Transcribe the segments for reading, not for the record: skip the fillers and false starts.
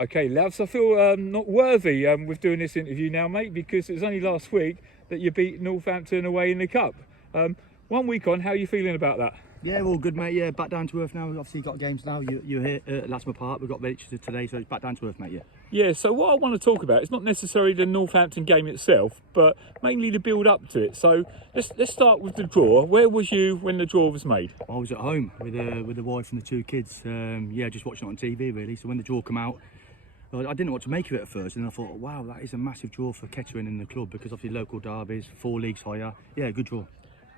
Okay, Lavs, I feel not worthy with doing this interview now, mate, because it was only last week that you beat Northampton away in the Cup. 1 week on, how are you feeling about that? Yeah, all good, mate. Yeah, back down to earth now. Obviously, got games now. You're here at Lattimer Park. We've got Richard today, so it's back down to earth, mate. Yeah. Yeah, so what I want to talk about is not necessarily the Northampton game itself, but mainly the build up to it. So let's start with the draw. Where was you when the draw was made? I was at home with the wife and the two kids. Yeah, just watching it on TV, really. So when the draw came out, I didn't know what to make of it at first, and I thought, wow, that is a massive draw for Kettering in the club, because obviously local derbies, 4 leagues higher. Yeah, good draw.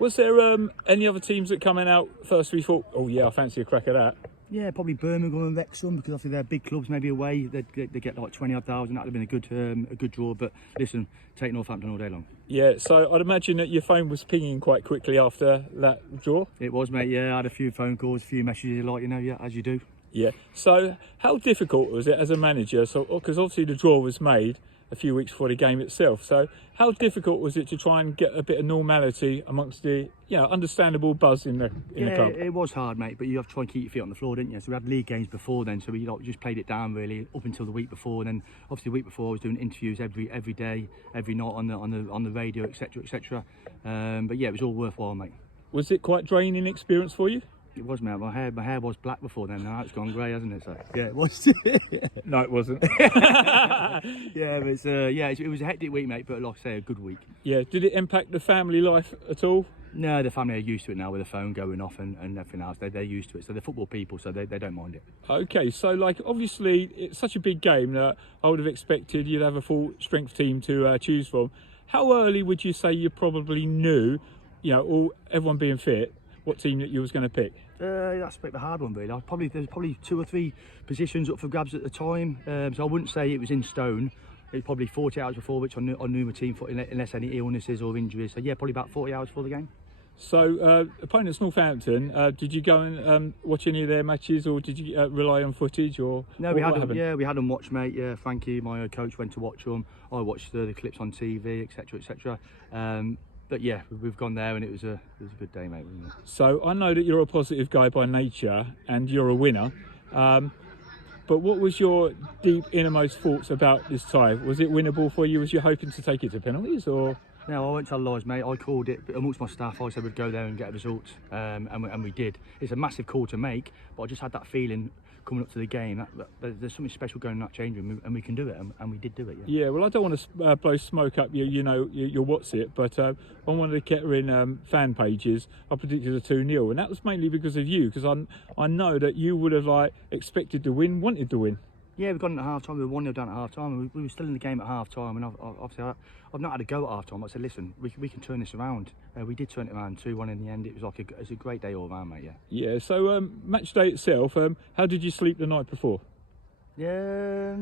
Was there any other teams that coming out first we thought, oh yeah, I fancy a crack at that? Yeah, probably Birmingham and Wrexham, because obviously they're big clubs, maybe away. They get like 20,000. That would have been a good draw. But listen, take Northampton all day long. Yeah, so I'd imagine that your phone was pinging quite quickly after that draw. It was, mate. Yeah, I had a few phone calls, a few messages, like, yeah, as you do. Yeah. So how difficult was it as a manager? So because obviously the draw was made a few weeks before the game itself. So how difficult was it to try and get a bit of normality amongst the, understandable buzz in the club? It was hard, mate, but you have to try and keep your feet on the floor, didn't you? So we had league games before then, so we just played it down really up until the week before. And then obviously the week before I was doing interviews every day, every night on the radio, etc., etc. But yeah, it was all worthwhile, mate. Was it quite draining experience for you? It was, mate. My hair was black before then. Now it's gone grey, hasn't it? So yeah, it was. No, it wasn't. Yeah, it was. It was a hectic week, mate. But like I say, a good week. Yeah. Did it impact the family life at all? No, the family are used to it now with the phone going off and everything else. They're used to it. So they're football people, so they don't mind it. Okay, so like obviously it's such a big game that I would have expected you'd have a full strength team to choose from. How early would you say you probably knew, everyone being fit, what team that you was going to pick? That's a bit of a hard one, really. There's probably 2 or 3 positions up for grabs at the time, so I wouldn't say it was in stone. It was probably 40 hours before, which I knew my team for, unless any illnesses or injuries. So yeah, probably about 40 hours before the game. So opponents Northampton, did you go and watch any of their matches, or did you rely on footage? Or no, we had them. Yeah, we had them watched, mate. Yeah, Frankie, my coach, went to watch them. I watched the clips on TV, etc., etc. But yeah, we've gone there, and it was a good day, mate. Wasn't it? So I know that you're a positive guy by nature, and you're a winner. But what was your deep innermost thoughts about this tie? Was it winnable for you? Was you hoping to take it to penalties, or? No, I won't tell lies, mate. I called it amongst my staff. I said we'd go there and get a result, and we did. It's a massive call to make, but I just had that feeling coming up to the game that there's something special going in that change room, and we can do it, and we did do it. Yeah. Well, I don't want to blow smoke up your what's it, but on one of the Kettering fan pages, I predicted a 2-0, and that was mainly because of you, because I know that you would have expected to win, wanted to win. Yeah, we got in at half time. We were 1-0 down at half time, and we were still in the game at half time. And obviously, I've not had a go at half time. I said, listen, we can turn this around. We did turn it around 2-1 in the end. It was a great day all round, mate. Yeah. Yeah. So match day itself. How did you sleep the night before? Yeah,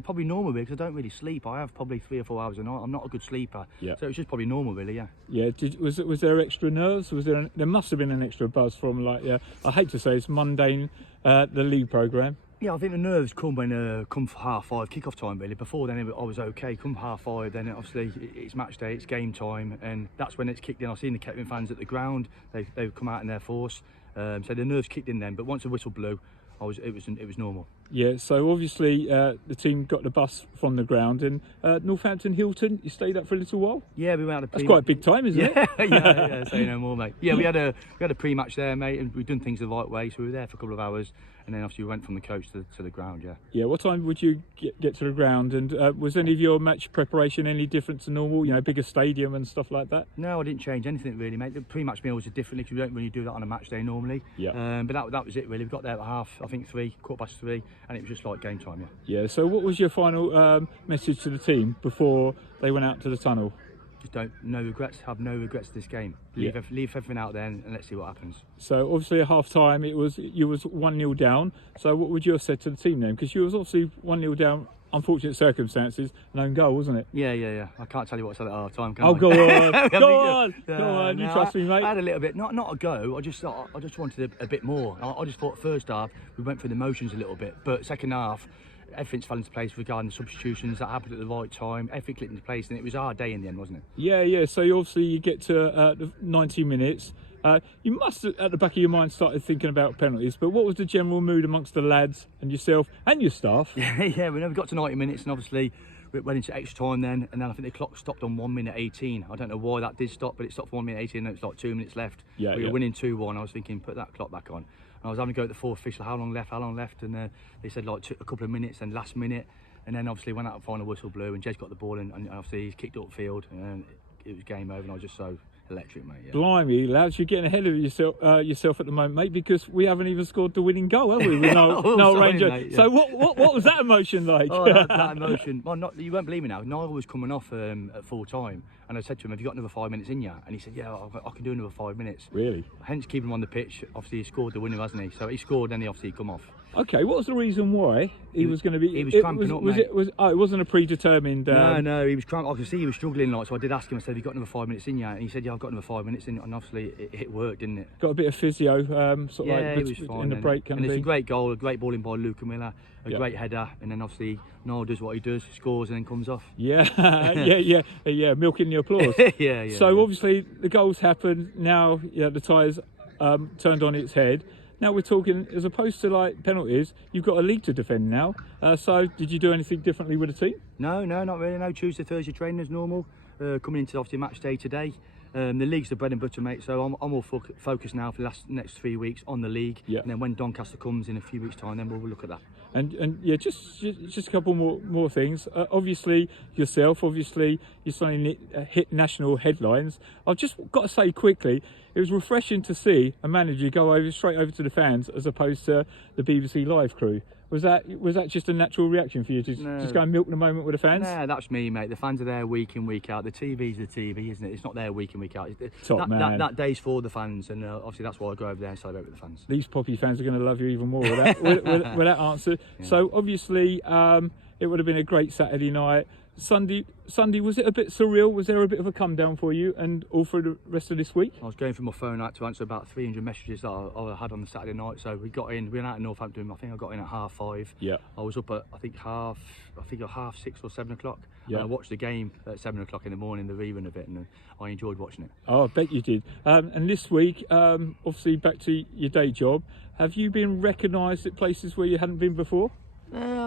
probably normal, because I don't really sleep. I have probably 3 or 4 hours a night. I'm not a good sleeper. Yeah. So it was just probably normal, really. Yeah. Yeah. Was there extra nerves? There must have been an extra buzz from I hate to say it's mundane, the league programme. Yeah, I think the nerves come when come for half 5 kick-off time, really. Before then, I was okay. Come half 5, then obviously it's match day, it's game time, and that's when it's kicked in. I've seen the Kettering fans at the ground; they've come out in their force, so the nerves kicked in then. But once the whistle blew, it was normal. Yeah. So obviously the team got the bus from the ground, and Northampton Hilton, you stayed up for a little while. Yeah, we had a. That's quite a big time, isn't it? Yeah. Say no more, mate. Yeah, we had a pre-match there, mate, and we've done things the right way. So we were there for a couple of hours, and then obviously we went from the coach to the ground. Yeah. Yeah. What time would you get to the ground? And was any of your match preparation any different to normal? Bigger stadium and stuff like that? No, I didn't change anything really, mate. The pre-match meals are different because we don't really do that on a match day normally. Yeah. But that was it really. We got there at 3:15, 3:15, and it was just like game time. Yeah. So what was your final message to the team before they went out to the tunnel? Just have no regrets this game. Leave everything out there, and let's see what happens. So obviously at half time you was 1-0 down. So what would you have said to the team then? Because you was obviously 1-0 down, unfortunate circumstances, an own goal, wasn't it? Yeah. I can't tell you what I said at half time. Go on. You trust me, mate. I had a little bit, not a go. I just wanted a bit more. I just thought first half we went through the motions a little bit, but second half, everything's fell into place regarding the substitutions that happened at the right time. Everything clicked into place, and it was our day in the end, wasn't it? Yeah. So you get to 90 minutes. You must, at the back of your mind, started thinking about penalties. But what was the general mood amongst the lads and yourself and your staff? Yeah, we never got to 90 minutes, and obviously we went into extra time then, and then I think the clock stopped on 1 minute 18. I don't know why that did stop, but it stopped for 1 minute 18, and it's like 2 minutes left. Yeah, we were winning 2-1. I was thinking, put that clock back on. And I was having to go at the fourth official, how long left, and they said like a couple of minutes, and last minute, and then obviously when that final whistle blew, and Jed's got the ball, and obviously he's kicked upfield, and it was game over, and I was just so electric, mate. Yeah. Blimey, lads, you're getting ahead of yourself at the moment, mate, because we haven't even scored the winning goal, have we? With no Ranger. Mate, yeah. So what was that emotion like? Oh, that emotion. Well, you won't believe me now. Niall was coming off at full time, and I said to him, "Have you got another 5 minutes in you?" And he said, "Yeah, I can do another 5 minutes." Really? Hence keeping him on the pitch. Obviously, he scored the winner, hasn't he? So he scored, then he obviously come off. Okay, what was the reason why he was going to be? He was cramping up, mate. It wasn't a predetermined. No, he was cramping. I could see he was struggling. Like, so I did ask him. I said, "Have you got another 5 minutes in you?" And he said, "Yeah, I've got another 5 minutes in." And obviously, it worked, didn't it? Got a bit of physio, sort of he was fine, in the break. And it's a great goal, a great ball in by Luca Miller, a great header, and then obviously Niall does what he does, scores, and then comes off. Yeah, yeah, milking the applause. yeah. So obviously the goals happened. Now, the tie's turned on its head. Now we're talking, as opposed to like penalties, you've got a league to defend now. So did you do anything differently with the team? No, not really. No, Tuesday, Thursday training as normal. Coming into obviously match day today. The league's the bread and butter, mate. So I'm all focused now for the next 3 weeks on the league. Yeah. And then when Doncaster comes in a few weeks' time, then we'll look at that. And yeah, just a couple more things. Obviously you're starting to hit national headlines. I've just got to say quickly, it was refreshing to see a manager go straight over to the fans as opposed to the BBC Live crew. Was that just a natural reaction for you to just go and milk the moment with the fans? Nah, that's me, mate. The fans are there week in, week out. The TV's the TV, isn't it? It's not there week in, week out. That day's for the fans, and obviously that's why I go over there and celebrate with the fans. These Poppy fans are going to love you even more with that answer. Yeah. So obviously it would have been a great Saturday night. Sunday, was it a bit surreal? Was there a bit of a come down for you and all for the rest of this week? I was going through my phone out to answer about 300 messages that I had on the Saturday night. So we went out in Northampton. I think I got in at 5:30. Yeah. I was up at half 6 or 7 o'clock. Yeah. And I watched the game at 7 o'clock in the morning, the rerun of it, and I enjoyed watching it. Oh, I bet you did. And this week, obviously back to your day job. Have you been recognised at places where you hadn't been before?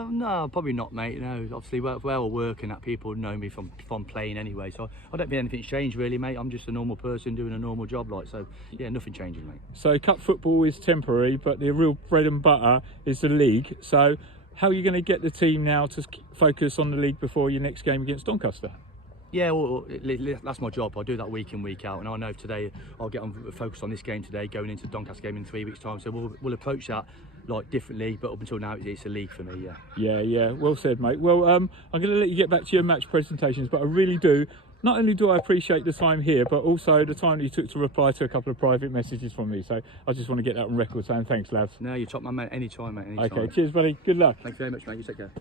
No, probably not, mate. No, obviously where we're working at, people know me from playing anyway, so I don't think anything's changed really, mate. I'm just a normal person doing a normal job, so yeah, nothing changes, mate. So cup football is temporary, but the real bread and butter is the league. So how are you going to get the team now to focus on the league before your next game against Doncaster? Yeah, well, that's my job. I do that week in, week out, and I know today I'll get on focused on this game today, going into Doncaster game in 3 weeks' time. So we'll approach that like differently, but up until now it's a league for me. Yeah. Well said, mate. Well, I'm going to let you get back to your match presentations, but I really do. Not only do I appreciate the time here, but also the time that you took to reply to a couple of private messages from me. So I just want to get that on record saying thanks, lads. No, you're top man, mate. Anytime, mate. Anytime. Okay, cheers, buddy. Good luck. Thanks very much, mate. You take care.